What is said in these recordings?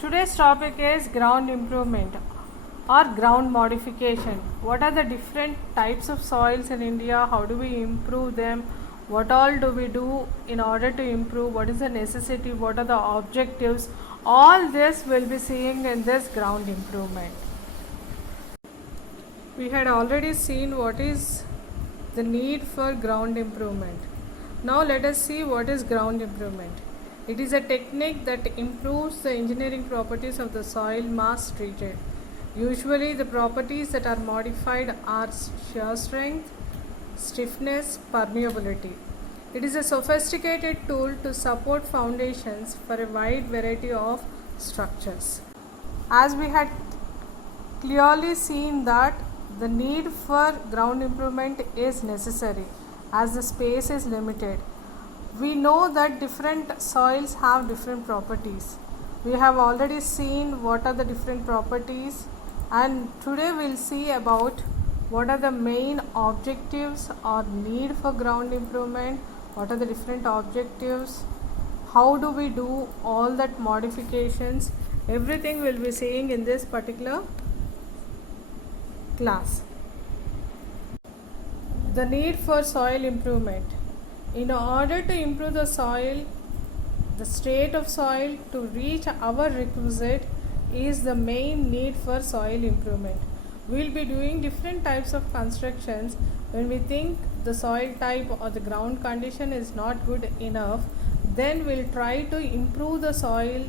Today's topic is ground improvement or ground modification. What are the different types of soils in India? How do we improve them? What all do we do in order to improve? What is the necessity? What are the objectives? All this we'll be seeing in this ground improvement. We had already seen what is the need for ground improvement. Now let us see what is ground improvement. It is a technique that improves the engineering properties of the soil mass treated. Usually the properties that are modified are shear strength, stiffness, permeability. It is a sophisticated tool to support foundations for a wide variety of structures. As we had clearly seen that the need for ground improvement is necessary as the space is limited. We know that different soils have different properties. We have already seen what are the different properties, and today we'll see about what are the main objectives or need for ground improvement, what are the different objectives, how do we do all that modifications. Everything we'll be seeing in this particular class. The need for soil improvement. In order to improve the soil, the state of soil to reach our requisite is the main need for soil improvement. We will be doing different types of constructions when we think the soil type or the ground condition is not good enough. Then we will try to improve the soil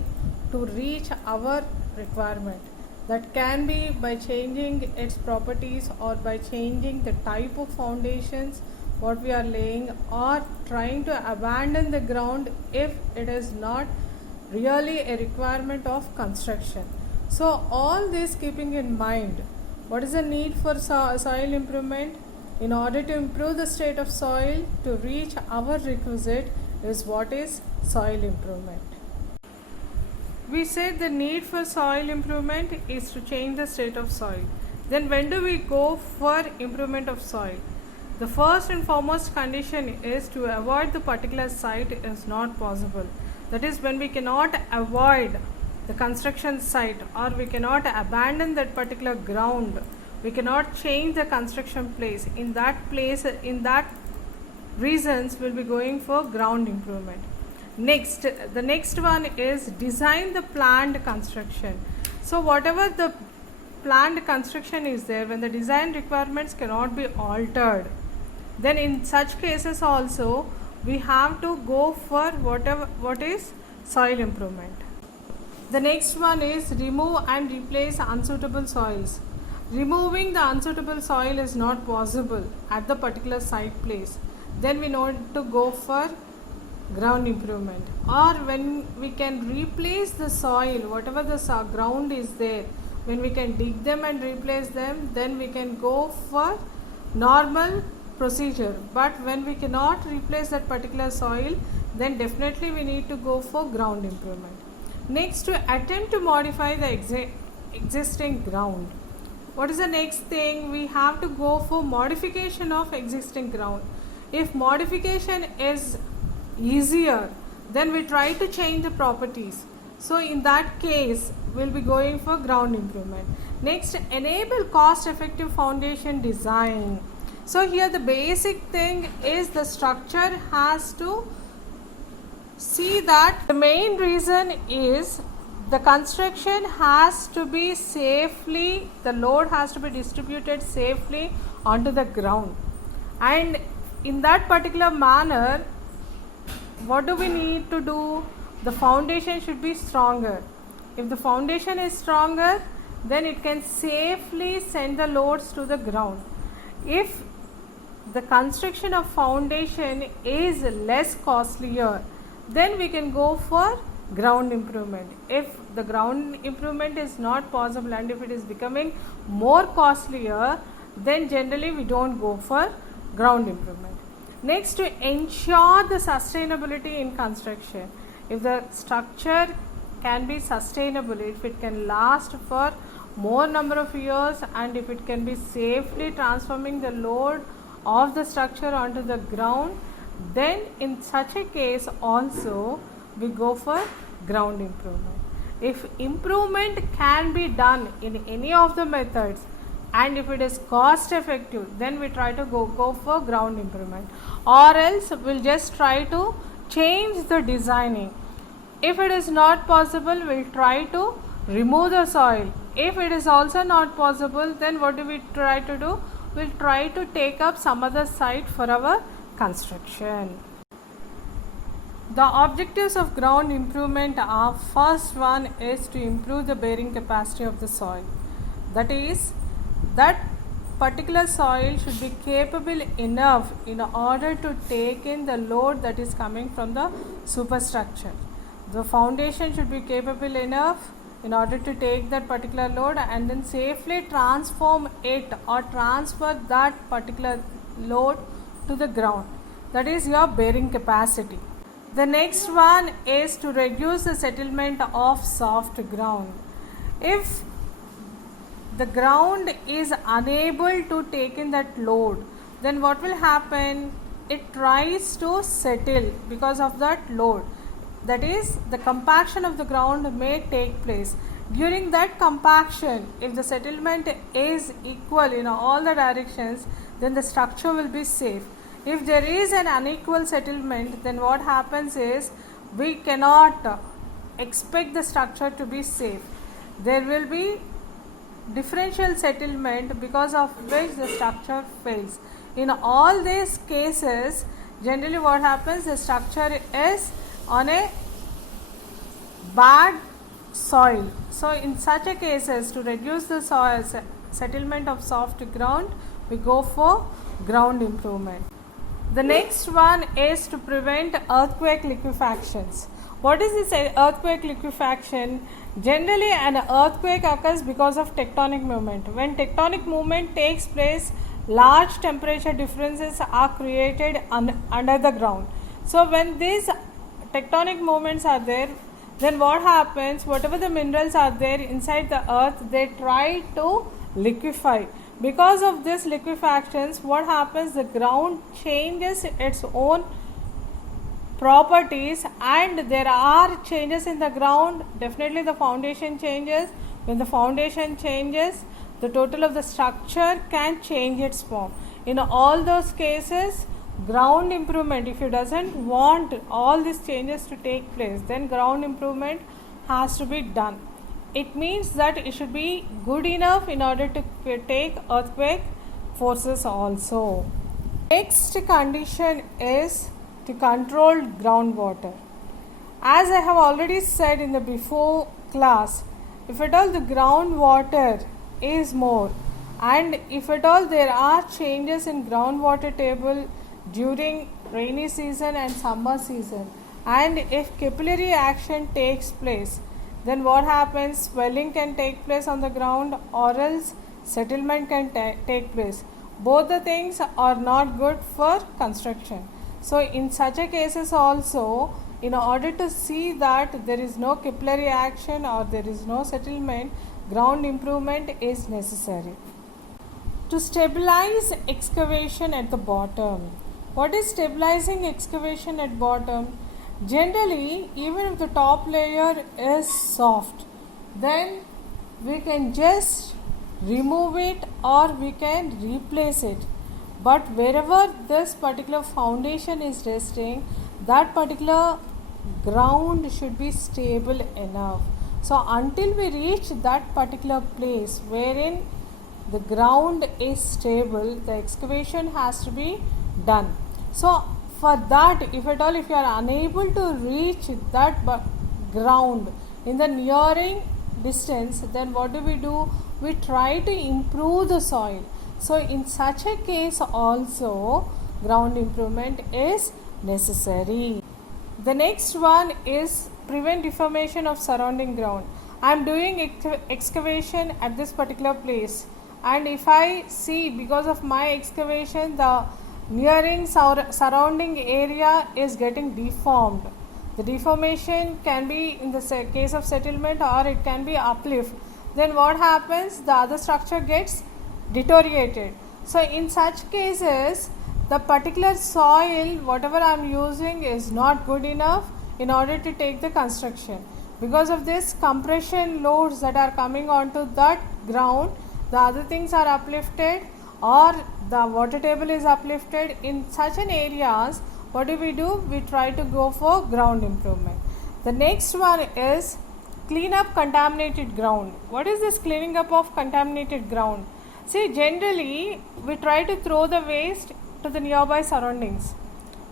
to reach our requirement. That can be by changing its properties or by changing the type of foundations what we are laying, or trying to abandon the ground if it is not really a requirement of construction. So all this keeping in mind, what is the need for soil improvement? In order to improve the state of soil to reach our requisite is what is soil improvement. We said the need for soil improvement is to change the state of soil. Then when do we go for improvement of soil? The first and foremost condition is to avoid the particular site is not possible. That is, when we cannot avoid the construction site or we cannot abandon that particular ground, we cannot change the construction place. In that reasons we'll be going for ground improvement. Next, the next one is design the planned construction. So whatever the planned construction is there, when the design requirements cannot be altered, then in such cases also we have to go for what is soil improvement. The next one is remove and replace unsuitable soils. Removing the unsuitable soil is not possible at the particular site place. Then we need to go for ground improvement. Or when we can replace the soil, whatever the ground is there, when we can dig them and replace them, then we can go for normal procedure. But when we cannot replace that particular soil, then definitely we need to go for ground improvement. Next, to attempt to modify the existing ground. What is the next thing? We have to go for modification of existing ground. If modification is easier, then we try to change the properties. So in that case, we'll be going for ground improvement. Next, enable cost-effective foundation design. So here the basic thing is the structure has to see that the main reason is the construction has to be safely, the load has to be distributed safely onto the ground. And in that particular manner, what do we need to do? The foundation should be stronger. If the foundation is stronger, then it can safely send the loads to the ground. If the construction of foundation is less costlier, then we can go for ground improvement. If the ground improvement is not possible and if it is becoming more costlier, then generally we don't go for ground improvement. Next, to ensure the sustainability in construction. If the structure can be sustainable, if it can last for more number of years, and if it can be safely transforming the load of the structure onto the ground, then in such a case also we go for ground improvement. If improvement can be done in any of the methods and if it is cost effective, then we try to go for ground improvement, or else we'll just try to change the designing. If it is not possible, we'll try to remove the soil. If it is also not possible, then what do we try to do? We'll try to take up some other site for our construction. The objectives of ground improvement are: first one is to improve the bearing capacity of the soil. That is, that particular soil should be capable enough in order to take in the load that is coming from the superstructure. The foundation should be capable enough in order to take that particular load and then safely transform it or transfer that particular load to the ground. That is your bearing capacity. The next one is to reduce the settlement of soft ground. If the ground is unable to take in that load, then what will happen? It tries to settle because of that load. That is, the compaction of the ground may take place. During that compaction, if the settlement is equal in all the directions, then the structure will be safe. If there is an unequal settlement, then what happens is we cannot expect the structure to be safe. There will be differential settlement because of which the structure fails. In all these cases, generally what happens, the structure is on a bad soil. So in such a cases, to reduce the soil settlement of soft ground, we go for ground improvement. The next one is to prevent earthquake liquefactions. What is this earthquake liquefaction? Generally an earthquake occurs because of tectonic movement. When tectonic movement takes place, large temperature differences are created under the ground. So when these tectonic movements are there, then what happens? Whatever the minerals are there inside the earth, they try to liquefy. Because of this liquefactions, what happens? The ground changes its own properties and there are changes in the ground. Definitely the foundation changes. When the foundation changes, the total of the structure can change its form. In all those cases, ground improvement, if you doesn't want all these changes to take place, then ground improvement has to be done. It means that it should be good enough in order to take earthquake forces also. Next condition is to control groundwater. As I have already said in the before class, if at all the groundwater is more and if at all there are changes in groundwater table during rainy season and summer season, and if capillary action takes place, then what happens? Swelling can take place on the ground or else settlement can take place. Both the things are not good for construction. So in such a cases also, in order to see that there is no capillary action or there is no settlement, ground improvement is necessary. To stabilize excavation at the bottom. What is stabilizing excavation at bottom? Generally, even if the top layer is soft, then we can just remove it or we can replace it. But wherever this particular foundation is resting, that particular ground should be stable enough. So until we reach that particular place wherein the ground is stable, the excavation has to be done. So for that, if at all if you are unable to reach that ground in the nearing distance, then what do? We try to improve the soil. So in such a case also, ground improvement is necessary. The next one is prevent deformation of surrounding ground. I am doing excavation at this particular place, and if I see because of my excavation the nearing surrounding area is getting deformed. The deformation can be in the case of settlement or it can be uplift. Then what happens? The other structure gets deteriorated. So in such cases, the particular soil, whatever I am using, is not good enough in order to take the construction. Because of this compression loads that are coming onto that ground, the other things are uplifted or the water table is uplifted. In such an areas, what do? We try to go for ground improvement. The next one is clean up contaminated ground. What is this cleaning up of contaminated ground? See, generally we try to throw the waste to the nearby surroundings.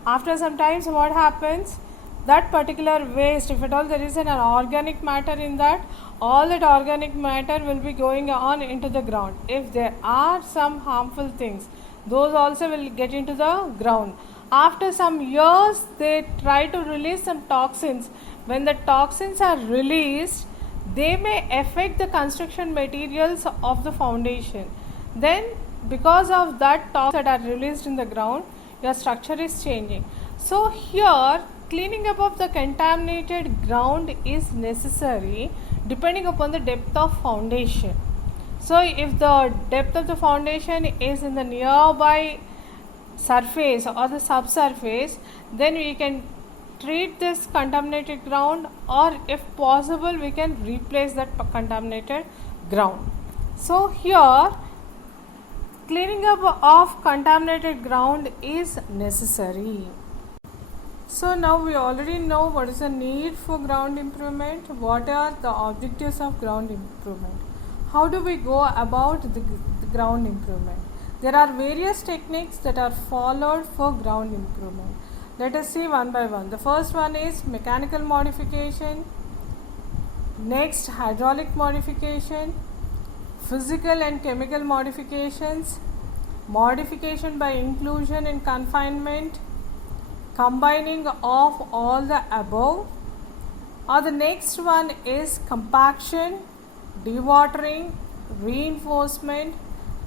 After some times, what happens? That particular waste, if at all there is an organic matter in that, all that organic matter will be going on into the ground. If there are some harmful things, those also will get into the ground. After some years, they try to release some toxins. When the toxins are released, they may affect the construction materials of the foundation. Then because of that toxins that are released in the ground, your structure is changing. So here, cleaning up of the contaminated ground is necessary depending upon the depth of foundation. So if the depth of the foundation is in the nearby surface or the subsurface, then we can treat this contaminated ground, or if possible we can replace that contaminated ground. So here, cleaning up of contaminated ground is necessary. So now we already know what is the need for ground improvement, what are the objectives of ground improvement. How do we go about the ground improvement? There are various techniques that are followed for ground improvement. Let us see one by one. The first one is mechanical modification, next hydraulic modification, physical and chemical modifications, modification by inclusion and confinement, combining of all the above, or the next one is compaction, dewatering, reinforcement,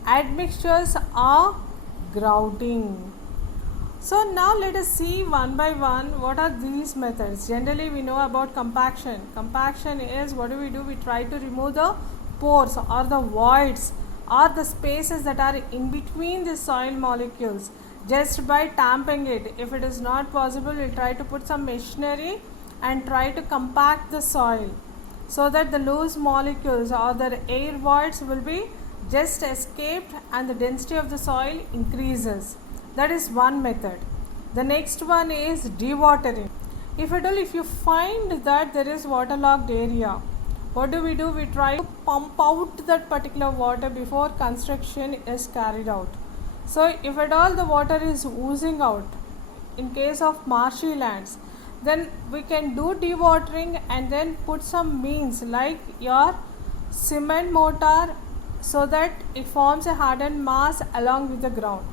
admixtures or grouting. So now let us see one by one what are these methods. Generally we know about compaction. Compaction is, what do? We try to remove the pores or the voids or the spaces that are in between the soil molecules just by tamping it. If it is not possible, we'll try to put some machinery and try to compact the soil so that the loose molecules or the air voids will be just escaped and the density of the soil increases. That is one method. The next one is dewatering. If at all, if you find that there is waterlogged area, what do? We try to pump out that particular water before construction is carried out. So if at all the water is oozing out, in case of marshy lands, then we can do dewatering and then put some means like your cement mortar so that it forms a hardened mass along with the ground.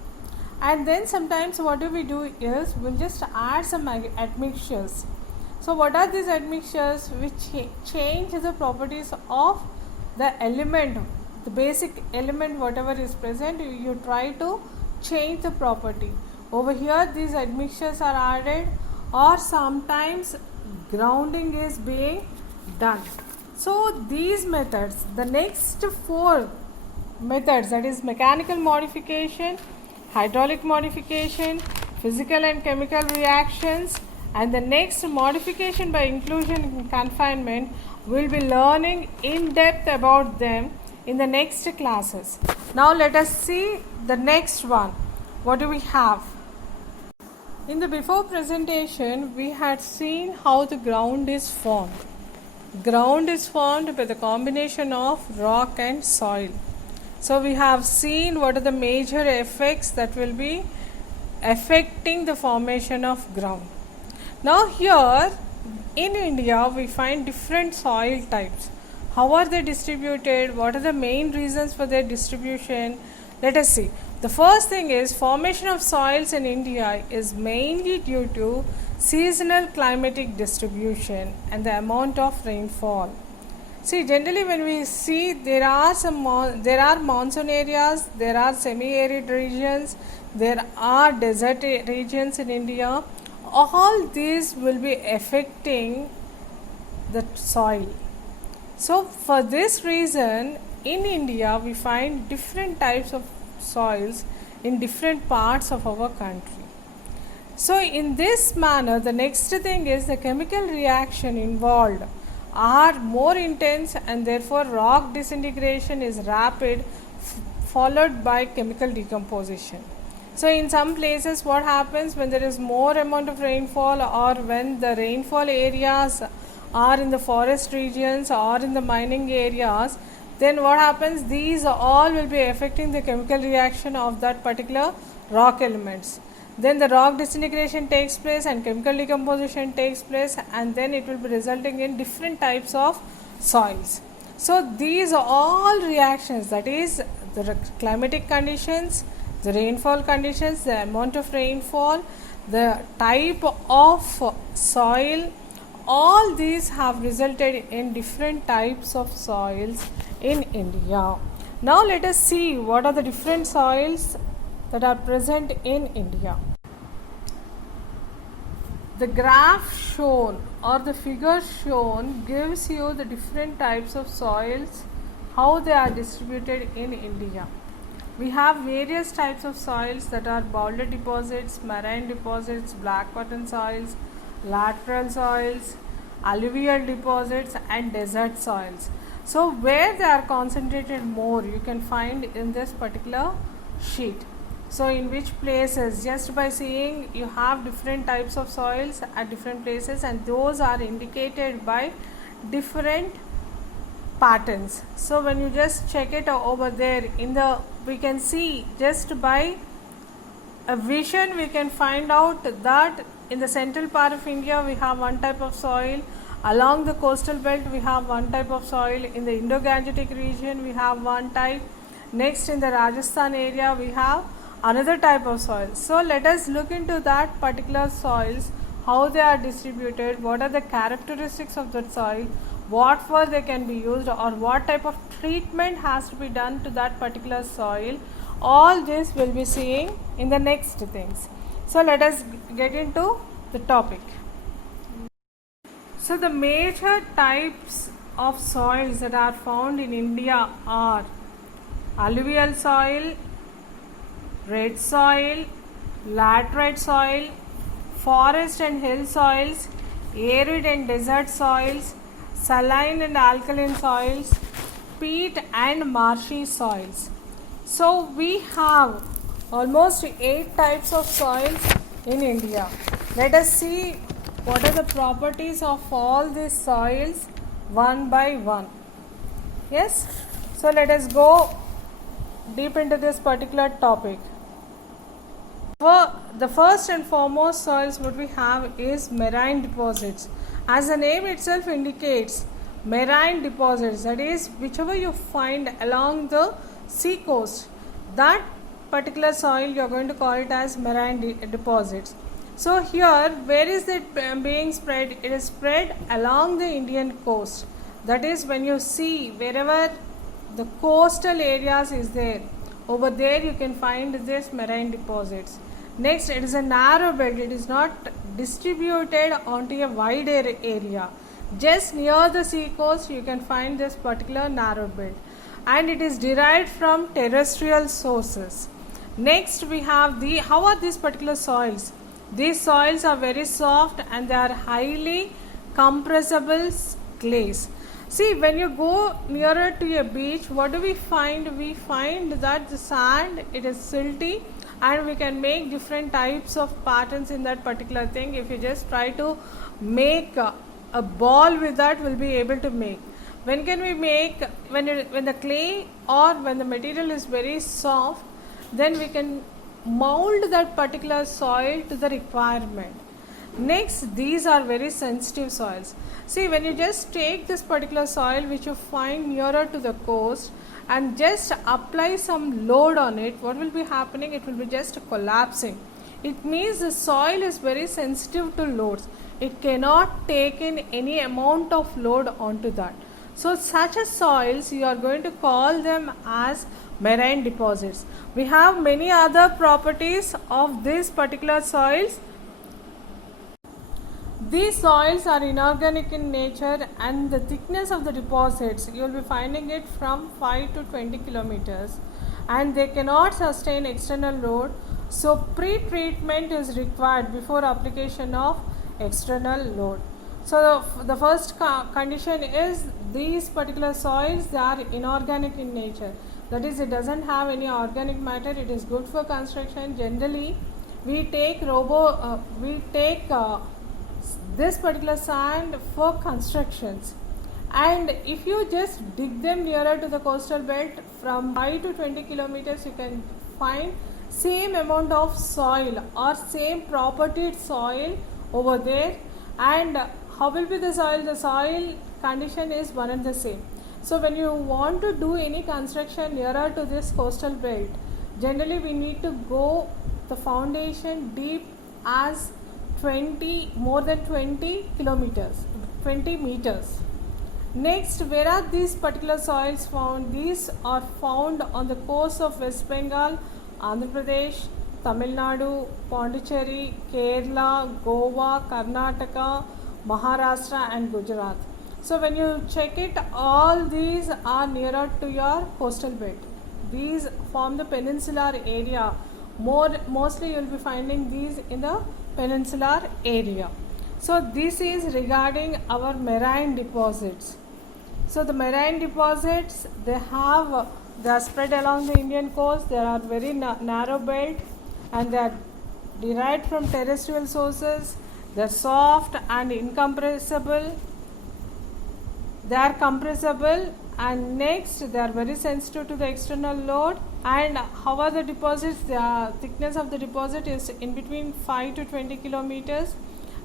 And then sometimes what do is we'll just add some admixtures. So what are these admixtures? Which change the properties of the element, the basic element whatever is present, you try to change the property. Over here these admixtures are added, or sometimes grounding is being done. So these methods, the next four methods, that is mechanical modification, hydraulic modification, physical and chemical reactions, and the next modification by inclusion and confinement, we will be learning in depth about them in the next classes. Now let us see the next one. What do we have? In the before presentation, we had seen how the ground is formed. Ground is formed by the combination of rock and soil. So we have seen what are the major effects that will be affecting the formation of ground. Now here in India we find different soil types. How are they distributed? What are the main reasons for their distribution? Let us see. The first thing is, formation of soils in India is mainly due to seasonal climatic distribution and the amount of rainfall. See, generally when we see there are monsoon areas, there are semi-arid regions, there are desert regions in India. All these will be affecting the soil. So for this reason, in India we find different types of soils in different parts of our country. So in this manner, the next thing is the chemical reaction involved are more intense, and therefore rock disintegration is rapid, followed by chemical decomposition. So in some places what happens when there is more amount of rainfall, or when the rainfall areas are in the forest regions or in the mining areas, then what happens, these all will be affecting the chemical reaction of that particular rock elements. Then the rock disintegration takes place and chemical decomposition takes place, and then it will be resulting in different types of soils. So these are all reactions, that is the climatic conditions, the rainfall conditions, the amount of rainfall, the type of soil, all these have resulted in different types of soils in India. Now let us see what are the different soils that are present in India. The graph shown or the figure shown gives you the different types of soils, how they are distributed in India. We have various types of soils, that are boulder deposits, marine deposits, black cotton soils, lateral soils, alluvial deposits, and desert soils. So where they are concentrated more, you can find in this particular sheet. So in which places, just by seeing, you have different types of soils at different places, and those are indicated by different patterns. So when you just check it over there in the, we can see just by a vision we can find out that in the central part of India we have one type of soil, along the coastal belt we have one type of soil, in the Indo-Gangetic region we have one type, next in the Rajasthan area we have another type of soil. So let us look into that particular soils, how they are distributed, what are the characteristics of that soil, what for they can be used, or what type of treatment has to be done to that particular soil. All this will be seeing in the next things. So let us get into the topic. So the major types of soils that are found in India are alluvial soil, red soil, laterite soil, forest and hill soils, arid and desert soils, saline and alkaline soils, peat and marshy soils. So we have almost 8 types of soils in India. Let us see what are the properties of all these soils one by one. Yes, so let us go deep into this particular topic. The first and foremost soils what we have is marine deposits. As the name itself indicates, marine deposits, that is whichever you find along the sea coast, that particular soil you are going to call it as marine deposits. So here, where is it being spread? It is spread along the Indian coast. That is, when you see wherever the coastal areas is there, over there you can find this marine deposits. Next, it is a narrow belt. It is not distributed onto a wide area. Just near the sea coast you can find this particular narrow belt, and it is derived from terrestrial sources. Next, we have how are these particular soils? These soils are very soft and they are highly compressible clays. See, when you go nearer to a beach, what do we find? We find that the sand, it is silty, and we can make different types of patterns in that particular thing. If you just try to make a ball with that, we'll be able to make. When can we make? When the clay or when the material is very soft, then we can mold that particular soil to the requirement. Next, these are very sensitive soils. See, when you just take this particular soil which you find nearer to the coast and just apply some load on it, what will be happening? It will be just collapsing. It means the soil is very sensitive to loads. It cannot take in any amount of load onto that. So such a soils, you are going to call them as marine deposits. We have many other properties of these particular soils. These soils are inorganic in nature, and the thickness of the deposits, you will be finding it from 5 to 20 kilometers, and they cannot sustain external load. So pre-treatment is required before application of external load. So the first condition is these particular soils, they are inorganic in nature. That is, it doesn't have any organic matter. It is good for construction. Generally, we take this particular sand for constructions. And if you just dig them nearer to the coastal belt from 5 to 20 kilometers, you can find same amount of soil or same propertied soil over there. And how will be the soil? The soil condition is one and the same. So when you want to do any construction nearer to this coastal belt, generally we need to go the foundation deep as more than 20 kilometers, 20 meters. Next, where are these particular soils found? These are found on the coast of West Bengal, Andhra Pradesh, Tamil Nadu, Pondicherry, Kerala, Goa, Karnataka, Maharashtra and Gujarat. So when you check it, all these are nearer to your coastal belt. These form the peninsular area. Mostly you will be finding these in the peninsular area. So this is regarding our marine deposits. So the marine deposits, they are spread along the Indian coast. They are very narrow belt and they are derived from terrestrial sources. They are soft and incompressible. They are compressible, and next they are very sensitive to the external load. And how are the deposits? The thickness of the deposit is in between 5 to 20 kilometers,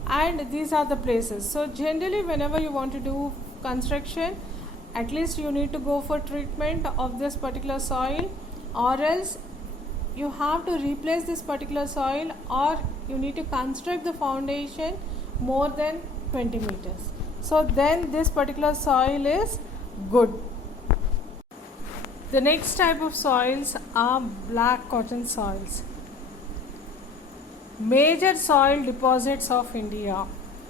and these are the places. So generally whenever you want to do construction, at least you need to go for treatment of this particular soil, or else you have to replace this particular soil, or you need to construct the foundation more than 20 meters. So then this particular soil is good. The next type of soils are black cotton soils. Major soil deposits of India.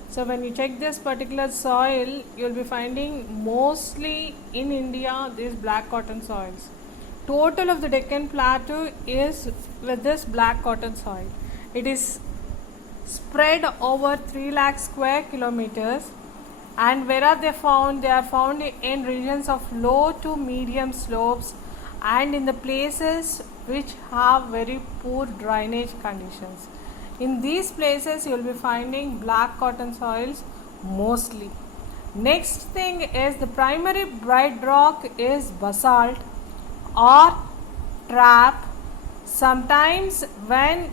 So when you check this particular soil, you will be finding mostly in India these black cotton soils. Total of the Deccan Plateau is with this black cotton soil. It is spread over 3 lakh square kilometers. And where are they found? They are found in regions of low to medium slopes and in the places which have very poor drainage conditions. In these places you will be finding black cotton soils mostly. Next thing is the primary bedrock is basalt or trap. Sometimes when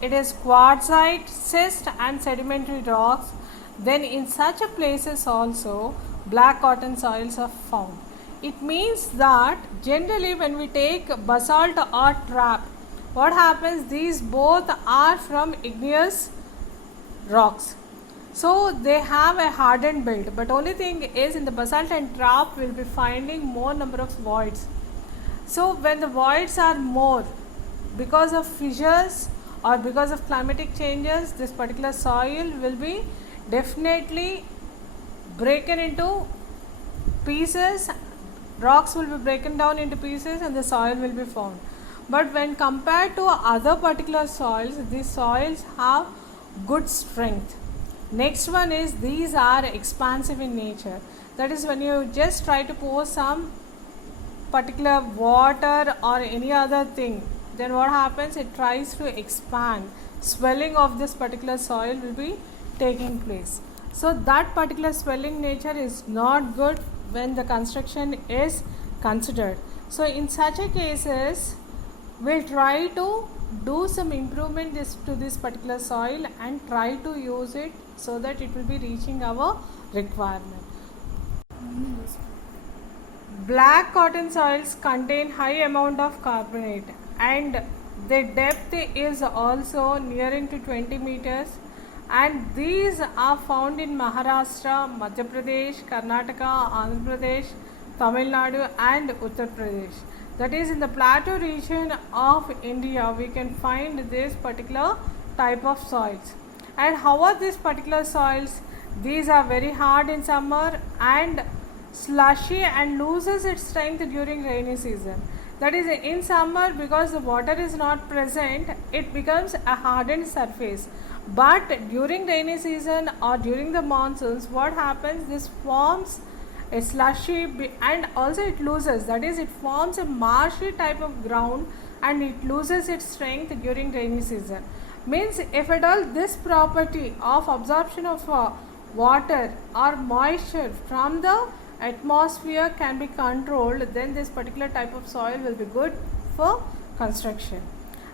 it is quartzite, schist and sedimentary rocks, then in such a places also black cotton soils are found. It means that generally when we take basalt or trap, what happens? These both are from igneous rocks. So they have a hardened build, but only thing is in the basalt and trap we will be finding more number of voids. So when the voids are more because of fissures or because of climatic changes, this particular soil will be definitely broken into pieces. Rocks will be broken down into pieces and the soil will be found. But when compared to other particular soils, these soils have good strength. Next one is these are expansive in nature. That is when you just try to pour some particular water or any other thing, then what happens? It tries to expand. Swelling of this particular soil will be taking place. So that particular swelling nature is not good when the construction is considered. So in such a cases, we'll try to do some improvement to this particular soil and try to use it so that it will be reaching our requirement. Black cotton soils contain high amount of carbonate and the depth is also nearing to 20 meters, and these are found in Maharashtra, Madhya Pradesh, Karnataka, Andhra Pradesh, Tamil Nadu and Uttar Pradesh. That is in the plateau region of India we can find this particular type of soils. And how are these particular soils? These are very hard in summer and slushy and loses its strength during rainy season. That is in summer, because the water is not present, it becomes a hardened surface, But during rainy season or during the monsoons, what happens, this forms a slushy and also it loses, that is, it forms a marshy type of ground and it loses its strength during rainy season. Means if at all this property of absorption of water or moisture from the atmosphere can be controlled, then this particular type of soil will be good for construction.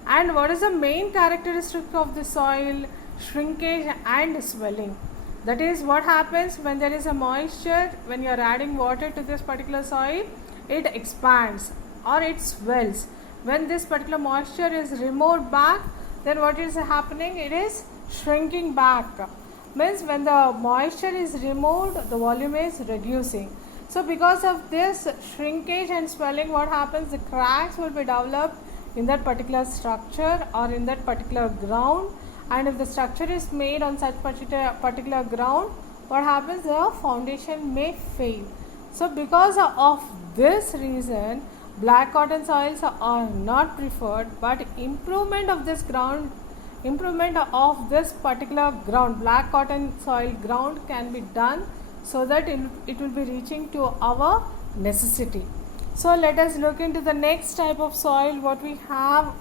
And what is the main characteristic of the soil? Shrinkage and swelling. That is, what happens when there is a moisture, when you are adding water to this particular soil, it expands or it swells. When this particular moisture is removed back, then what is happening? It is shrinking back. Means when the moisture is removed, the volume is reducing. So because of this shrinkage and swelling, what happens? The cracks will be developed in that particular structure or in that particular ground. And if the structure is made on such particular ground, what happens? The foundation may fail. So because of this reason, black cotton soils are not preferred, but improvement of this particular ground, black cotton soil ground, can be done so that it will be reaching to our necessity. So let us look into the next type of soil. What we have,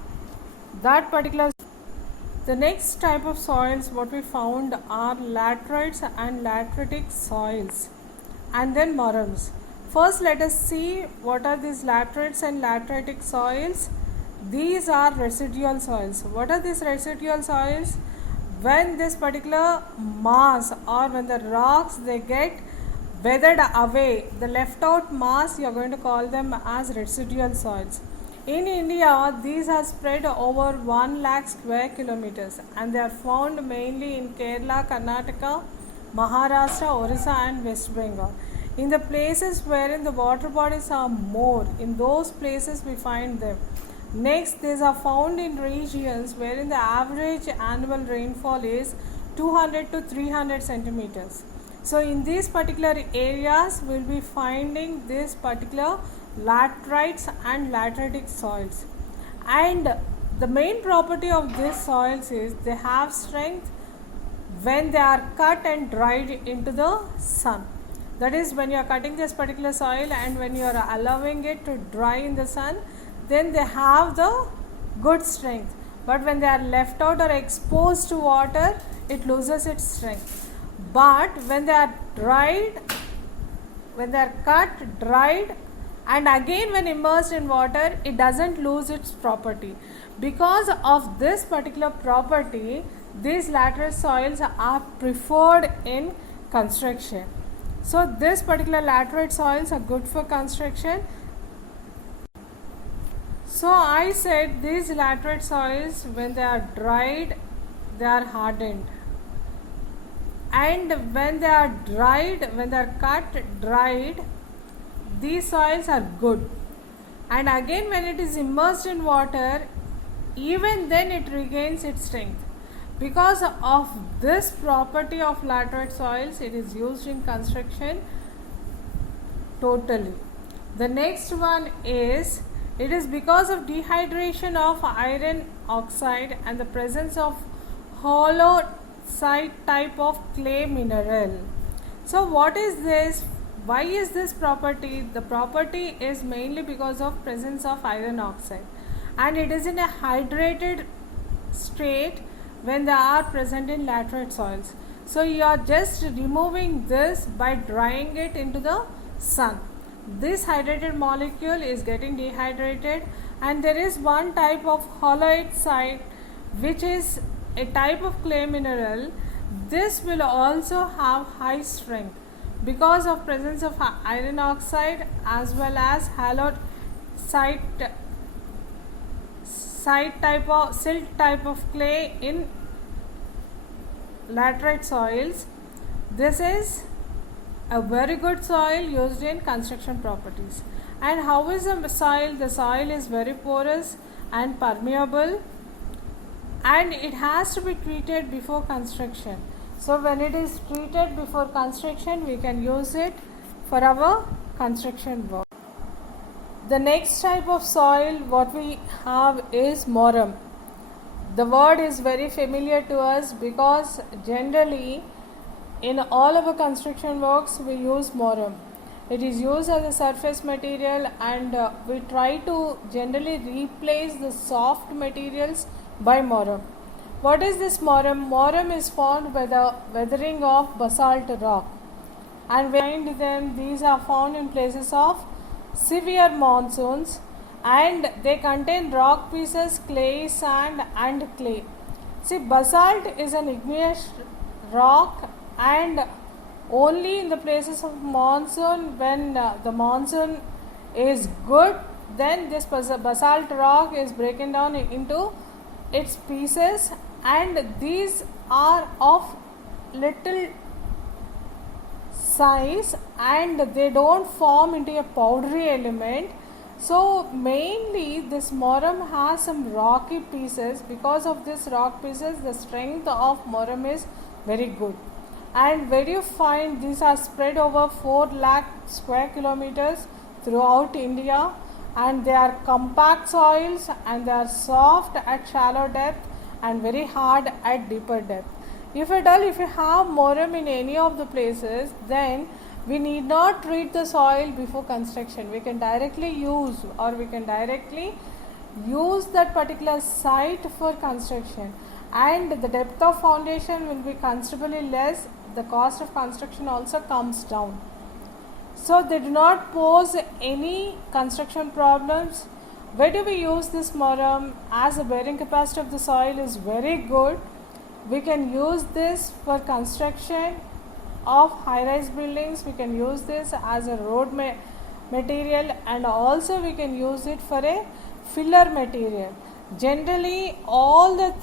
the next type of soils what we found are laterites and lateritic soils, and then murams. First, let us see what are these laterites and lateritic soils. These are residual soils. What are these residual soils? When this particular mass or when the rocks they get weathered away, the left out mass, you are going to call them as residual soils. In India, these are spread over 1 lakh square kilometers and they are found mainly in Kerala, Karnataka, Maharashtra, Orissa and West Bengal. In the places wherein the water bodies are more, in those places we find them. Next, these are found in regions wherein the average annual rainfall is 200 to 300 centimeters. So in these particular areas, we will be finding this particular laterites and lateritic soils. And the main property of these soils is they have strength when they are cut and dried into the sun. That is, when you are cutting this particular soil and when you are allowing it to dry in the sun, then they have the good strength. But when they are left out or exposed to water, it loses its strength. But when they are dried, when they are cut, dried, and again when immersed in water, it doesn't lose its property. Because of this particular property, these laterite soils are preferred in construction. So this particular laterite soils are good for construction. So I said these laterite soils, when they are dried, they are hardened. And when they are dried, when they are cut, dried, these soils are good. And again when it is immersed in water, even then it regains its strength. Because of this property of laterite soils, it is used in construction totally. The next one is, it is because of dehydration of iron oxide and the presence of halloysite type of clay mineral. So what is this? Why is this property? The property is mainly because of presence of iron oxide, and it is in a hydrated state when they are present in laterite soils. So you are just removing this by drying it into the sun. This hydrated molecule is getting dehydrated, and there is one type of halloysite which is a type of clay mineral. This will also have high strength because of presence of iron oxide as well as halloysite type of silt type of clay in laterite soils. This is a very good soil used in construction properties. And how is the soil? The soil is very porous and permeable, and it has to be treated before construction. So when it is treated before construction, we can use it for our construction work. The next type of soil what we have is moram. The word is very familiar to us because generally in all of our construction works we use moram. It is used as a surface material, and we try to generally replace the soft materials by moram. What is this moram? Moram is formed by the weathering of basalt rock, and we find them, these are found in places of severe monsoons, and they contain rock pieces, clay, sand and clay. See, basalt is an igneous rock, and only in the places of monsoon, when the monsoon is good, then this basalt rock is broken down into its pieces, and these are of little size and they don't form into a powdery element. So mainly this moram has some rocky pieces. Because of this rock pieces, the strength of moram is very good. And where you find, these are spread over 4 lakh square kilometers throughout India, and they are compact soils, and they are soft at shallow depth and very hard at deeper depth. If at all, if you have moram in any of the places, then we need not treat the soil before construction. We can directly use that particular site for construction, and the depth of foundation will be considerably less. The cost of construction also comes down. So they do not pose any construction problems. Where do we use this moram? As the bearing capacity of the soil is very good, we can use this for construction of high-rise buildings. We can use this as a road material, and also we can use it for a filler material. Generally, all the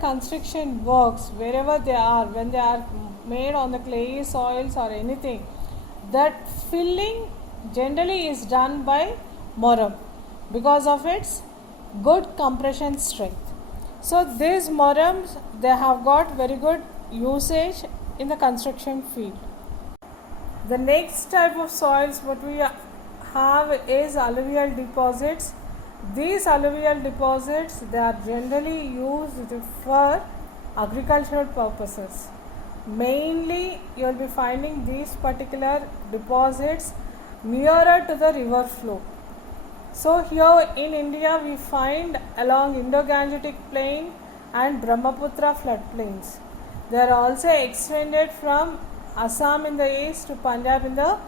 construction works, wherever they are, when they are made on the clay soils or anything, that filling generally is done by moram because of its good compression strength. So these morams, they have got very good usage in the construction field. The next type of soils what we have is alluvial deposits. These alluvial deposits, they are generally used for agricultural purposes. Mainly you will be finding these particular deposits nearer to the river flow. So here in India we find along Indo-Gangetic plain and Brahmaputra floodplains. They are also extended from Assam in the east to Punjab in the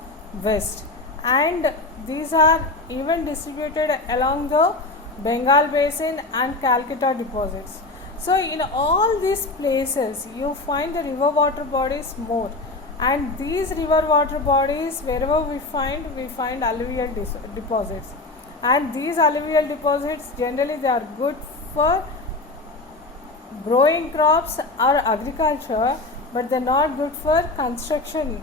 west, and these are even distributed along the Bengal basin and Calcutta deposits. So in all these places you find the river water bodies more, and these river water bodies, wherever we find alluvial deposits, and these alluvial deposits generally they are good for growing crops or agriculture, but they are not good for construction.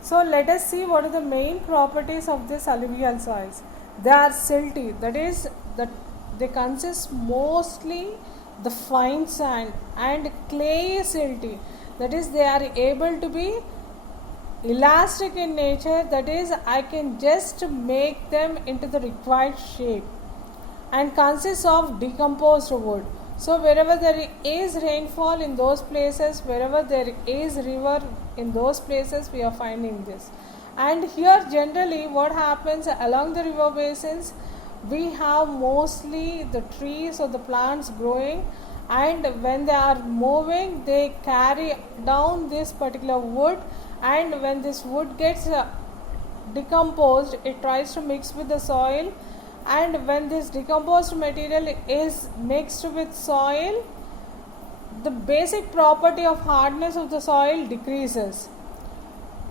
So let us see what are the main properties of this alluvial soils. They are silty, that is that they consist mostly the fine sand, and clay is silty, that is they are able to be elastic in nature, that is I can just make them into the required shape, and consists of decomposed wood. So wherever there is rainfall in those places, wherever there is river in those places, we are finding this. And here generally what happens along the river basins, we have mostly the trees or the plants growing, and when they are moving they carry down this particular wood, and when this wood gets decomposed, it tries to mix with the soil, and when this decomposed material is mixed with soil, the basic property of hardness of the soil decreases,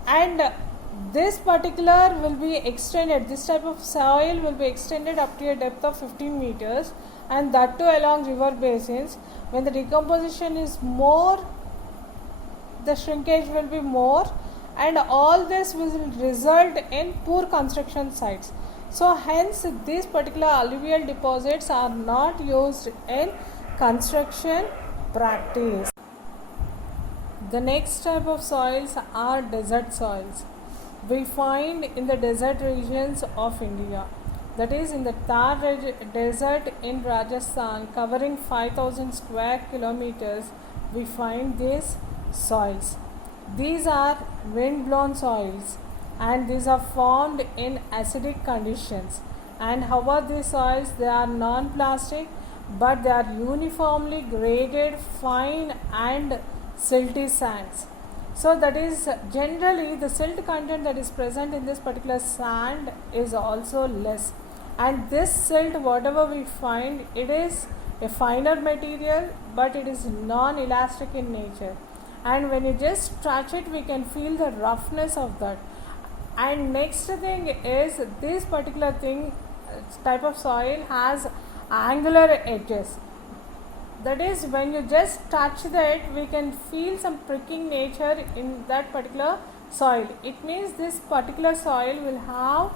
and this particular will be extended, this type of soil will be extended up to a depth of 15 meters, and that too along river basins. When the decomposition is more, the shrinkage will be more, and all this will result in poor construction sites. So hence these particular alluvial deposits are not used in construction practice. The next type of soils are desert soils. We find in the desert regions of India. that is in the Thar desert in Rajasthan, covering 5,000 square kilometers, we find these soils. These are wind-blown soils, and these are formed in acidic conditions. And how are these soils? They are non-plastic, but they are uniformly graded, fine and silty sands. So that is generally the silt content that is present in this particular sand is also less. And this silt, whatever we find, it is a finer material, but it is non-elastic in nature. And when you just touch it, we can feel the roughness of that. And next thing is this particular type of soil has angular edges. That is, when you just touch that, we can feel some pricking nature in that particular soil. It means this particular soil will have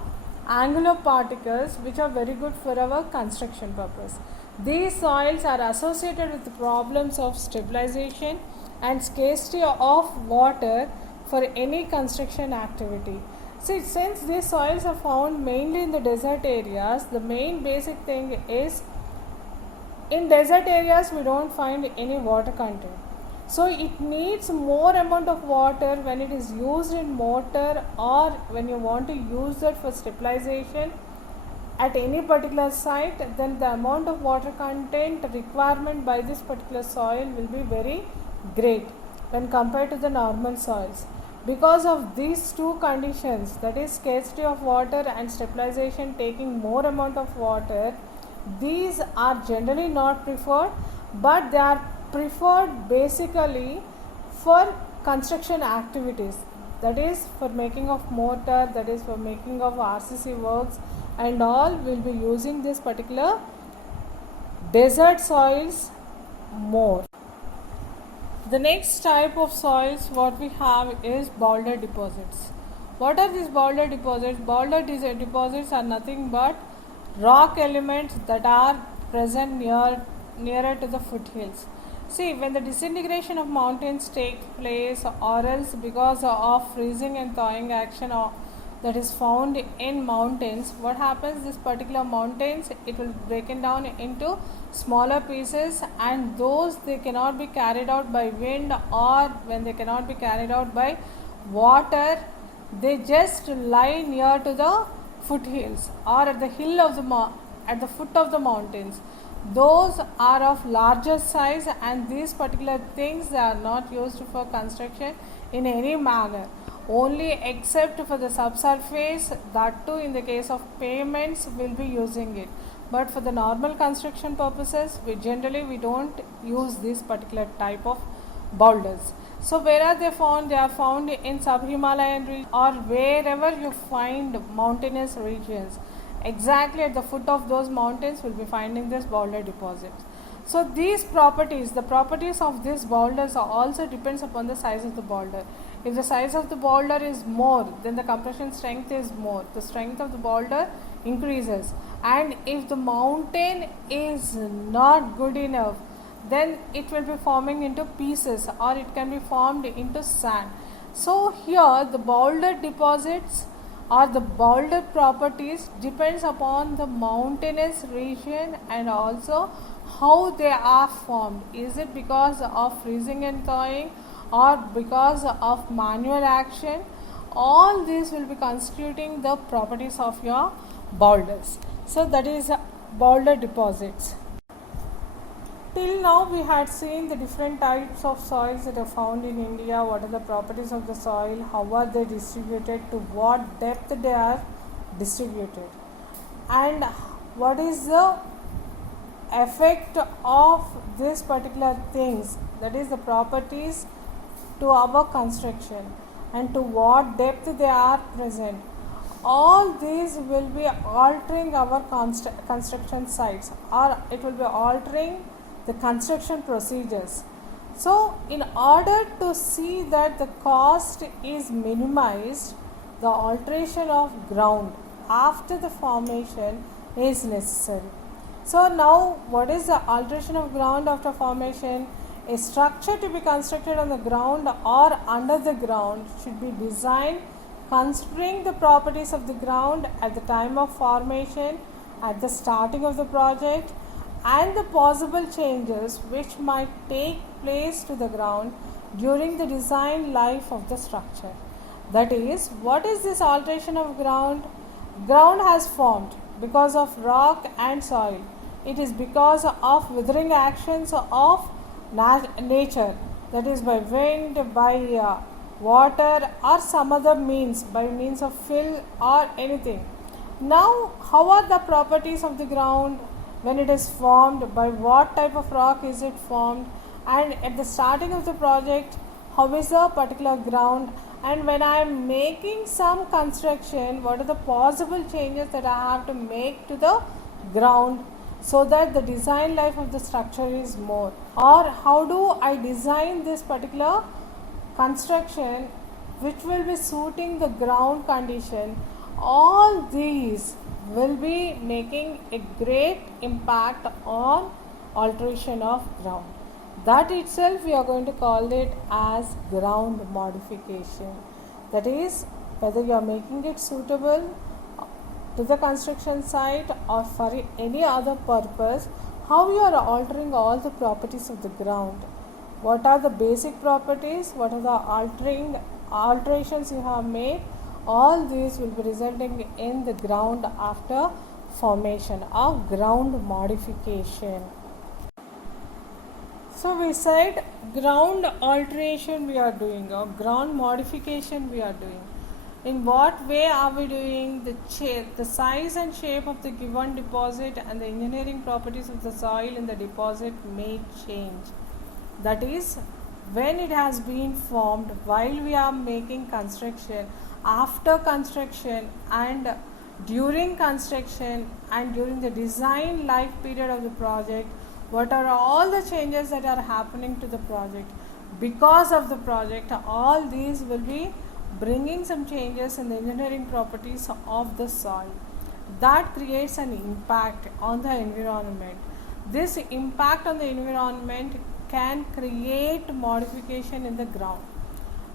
angular particles which are very good for our construction purpose. These soils are associated with problems of stabilization and scarcity of water for any construction activity. See, since these soils are found mainly in the desert areas, the main basic thing is in desert areas we don't find any water content. So it needs more amount of water when it is used in mortar, or when you want to use that for stabilization at any particular site, then the amount of water content requirement by this particular soil will be very great when compared to the normal soils. Because of these two conditions, that is scarcity of water and stabilization taking more amount of water, these are generally not preferred, but they are preferred basically for construction activities, that is for making of mortar, that is for making of RCC works and all. Will be using this particular desert soils more. The next type of soils what we have is boulder deposits. What are these boulder deposits? Boulder deposits are nothing but rock elements that are present nearer to the foothills. See, when the disintegration of mountains takes place, or else because of freezing and thawing action that is found in mountains, what happens? This particular mountains, it will break down into smaller pieces, and those they cannot be carried out by wind, or when they cannot be carried out by water, they just lie near to the foothills or at the hill of at the foot of the mountains. Those are of larger size, and these particular things they are not used for construction in any manner, only except for the subsurface, that too in the case of pavements will be using it. But for the normal construction purposes, we don't use this particular type of boulders. So where are they found? They are found in sub-Himalayan region, or wherever you find mountainous regions. Exactly at the foot of those mountains will be finding this boulder deposits. So these properties, the properties of these boulders also depends upon the size of the boulder. If the size of the boulder is more, then the compression strength is more. The strength of the boulder increases. And if the mountain is not good enough, then it will be forming into pieces, or it can be formed into sand. So here the boulder deposits or the boulder properties depends upon the mountainous region and also how they are formed. Is it because of freezing and thawing, or because of manual action? All these will be constituting the properties of your boulders. So that is boulder deposits. Till now we had seen the different types of soils that are found in India, what are the properties of the soil, how are they distributed, to what depth they are distributed, and what is the effect of these particular things, that is the properties, to our construction, and to what depth they are present. All these will be altering our construction sites, or it will be altering the construction procedures. So in order to see that the cost is minimized, the alteration of ground after the formation is necessary. So now what is the alteration of ground after formation? A structure to be constructed on the ground or under the ground should be designed considering the properties of the ground at the time of formation, at the starting of the project, and the possible changes which might take place to the ground during the design life of the structure. That is, what is this alteration of ground? Ground has formed because of rock and soil. It is because of withering actions of nature, that is by wind, by water, or some other means, by means of fill or anything. Now, how are the properties of the ground when it is formed? By what type of rock is it formed? And at the starting of the project, how is the particular ground? And when I am making some construction, what are the possible changes that I have to make to the ground so that the design life of the structure is more? Or how do I design this particular construction which will be suiting the ground condition? All these will be making a great impact on alteration of ground. That itself we are going to call it as ground modification. That is, whether you are making it suitable to the construction site or for any other purpose, how you are altering all the properties of the ground. What are the basic properties? What are the alterations you have made? All these will be resulting in the ground after formation or ground modification. So we said ground alteration we are doing or ground modification we are doing. In what way are we doing? The size and shape of the given deposit and the engineering properties of the soil in the deposit may change. That is, when it has been formed, while we are making construction, after construction, and during construction, and during the design life period of the project, what are all the changes that are happening to the project because of the project? All these will be bringing some changes in the engineering properties of the soil. That creates an impact on the environment. This impact on the environment can create modification in the ground.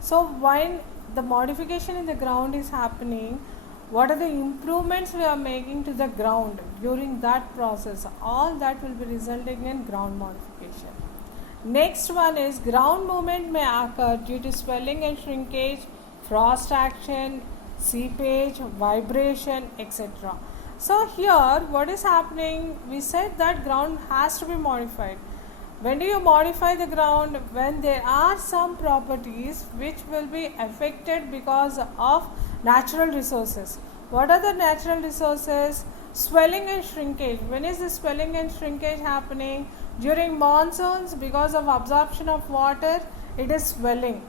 So when the modification in the ground is happening, what are the improvements we are making to the ground during that process? All that will be resulting in ground modification. Next one is ground movement may occur due to swelling and shrinkage, frost action, seepage, vibration, etc. So here what is happening? We said that ground has to be modified. When do you modify the ground? When there are some properties which will be affected because of natural resources. What are the natural resources? Swelling and shrinkage. When is the swelling and shrinkage happening? During monsoons, because of absorption of water, it is swelling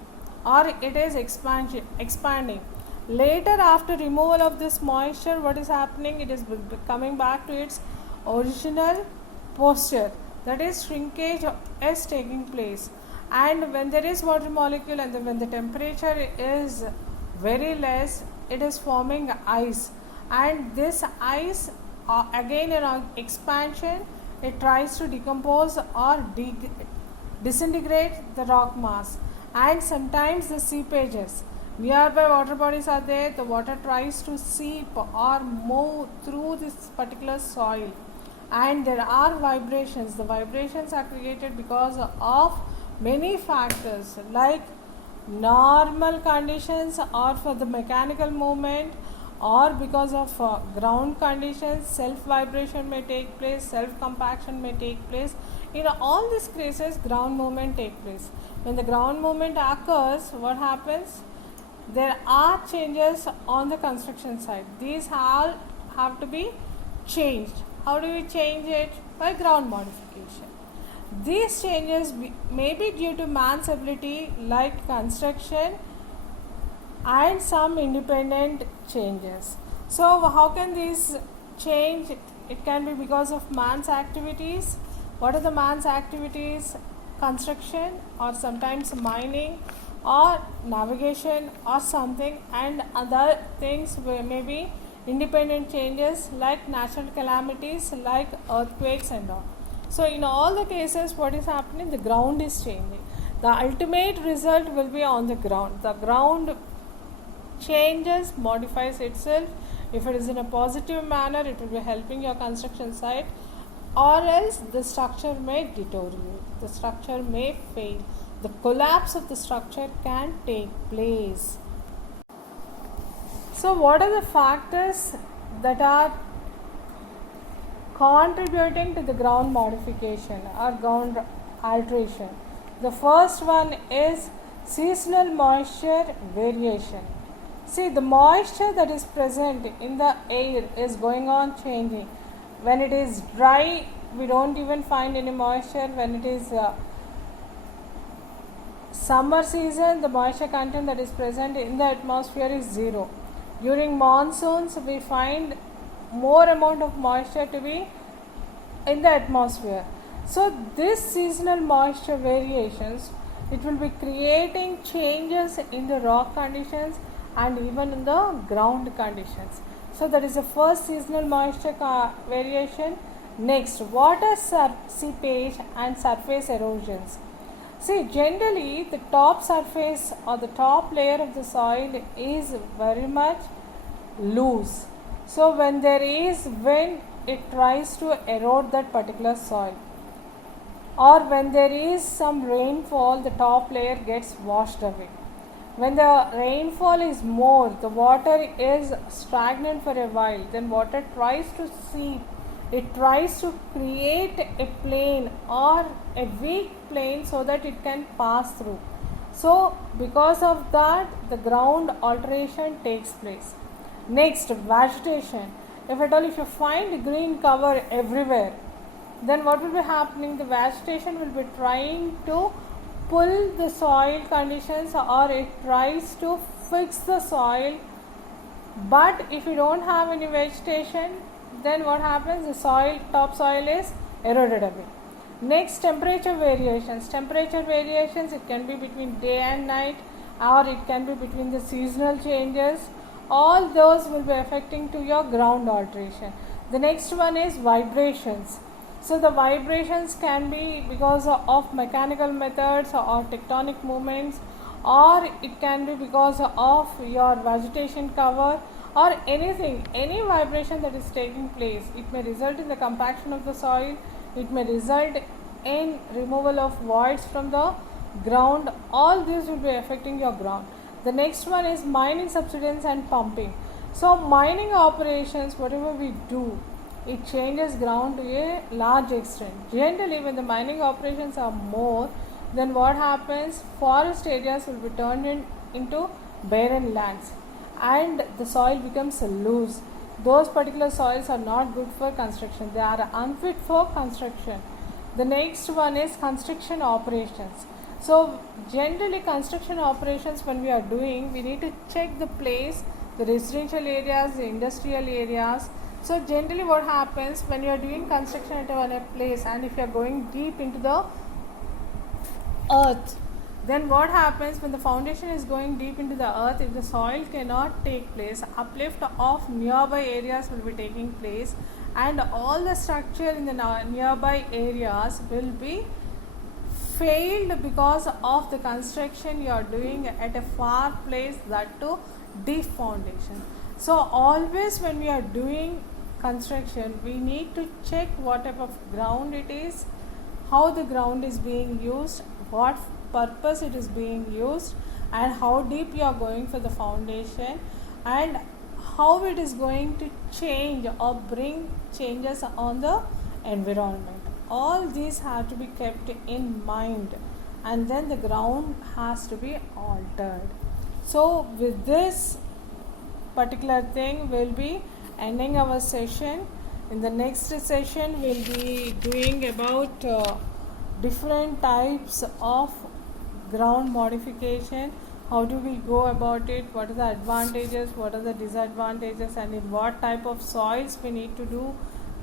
or it is expanding. Later, after removal of this moisture, what is happening? It is coming back to its original posture. That is, shrinkage is taking place. And when there is water molecule and when the temperature is very less, it is forming ice. And this ice, again in expansion, it tries to decompose or disintegrate the rock mass. And sometimes the seepages. Nearby water bodies are there, the water tries to seep or move through this particular soil. And there are vibrations. The vibrations are created because of many factors like normal conditions or for the mechanical movement or because of ground conditions. Self vibration may take place, self compaction may take place. In all these cases, ground movement takes place. When the ground movement occurs, what happens? There are changes on the construction site. These all have to be changed. How do we change it? By ground modification. These changes may be due to man's ability, like construction, and some independent changes. So how can these change? It can be because of man's activities. What are the man's activities? Construction or sometimes mining or navigation or something, and other things may be independent changes like natural calamities like earthquakes and all. So in all the cases, what is happening? The ground is changing. The ultimate result will be on the ground. The ground changes, modifies itself. If it is in a positive manner, it will be helping your construction site, or else the structure may deteriorate, the structure may fail, the collapse of the structure can take place. So what are the factors that are contributing to the ground modification or ground alteration? The first one is seasonal moisture variation. See, the moisture that is present in the air is going on changing. When it is dry, we don't even find any moisture. When it is summer season, the moisture content that is present in the atmosphere is zero. During monsoons, we find more amount of moisture to be in the atmosphere. So this seasonal moisture variations, it will be creating changes in the rock conditions and even in the ground conditions. So that is the first seasonal moisture variation. Next, water seepage and surface erosions. See, generally the top surface or the top layer of the soil is very much loose. So when there is wind, it tries to erode that particular soil. Or when there is some rainfall, the top layer gets washed away. When the rainfall is more, the water is stagnant for a while, then water tries to seep. It tries to create a plane or a weak plane so that it can pass through. So because of that, the ground alteration takes place. Next, vegetation. If you find green cover everywhere, then what will be happening? The vegetation will be trying to pull the soil conditions, or it tries to fix the soil. But if you don't have any vegetation, then what happens? The topsoil is eroded away. Next, temperature variations. Temperature variations, it can be between day and night, or it can be between the seasonal changes. All those will be affecting to your ground alteration. The next one is vibrations. So the vibrations can be because of mechanical methods or tectonic movements, or it can be because of your vegetation cover or anything, any vibration that is taking place. It may result in the compaction of the soil, it may result in removal of voids from the ground. All these will be affecting your ground. The next one is mining subsidence and pumping. So mining operations, whatever we do, it changes ground to a large extent. Generally, when the mining operations are more, then what happens? Forest areas will be turned into barren lands and the soil becomes loose. Those particular soils are not good for construction. They are unfit for construction. The next one is construction operations. So generally construction operations, when we are doing, we need to check the place, the residential areas, the industrial areas. So generally what happens when you are doing construction at a place, and if you are going deep into the earth, then what happens when the foundation is going deep into the earth? If the soil cannot take place, uplift of nearby areas will be taking place, and all the structure in the nearby areas will be failed because of the construction you are doing at a far place, that to deep foundation. So always when we are doing construction, we need to check what type of ground it is, how the ground is being used, what purpose it is being used, and how deep you are going for the foundation, and how it is going to change or bring changes on the environment. All these have to be kept in mind, and then the ground has to be altered. So with this particular thing, we'll be ending our session. In the next session, we'll be doing about different types of ground modification. How do we go about it? What are the advantages? What are the disadvantages? And in what type of soils we need to do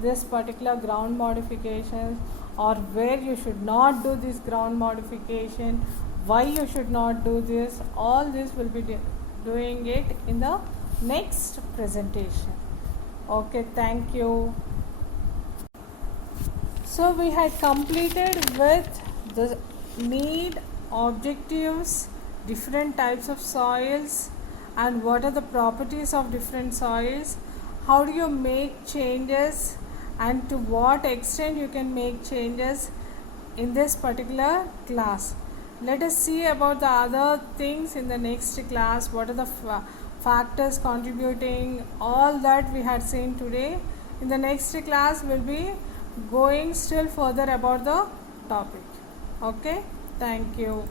this particular ground modifications, or where you should not do this ground modification, why you should not do this. All this will be doing it in the next presentation. Okay, thank you. So we had completed with the need, objectives, different types of soils, and what are the properties of different soils, how do you make changes, and to what extent you can make changes in this particular class. Let us see about the other things in the next class. What are the factors contributing, all that we had seen today. In the next class we'll be going still further about the topic. Okay, thank you.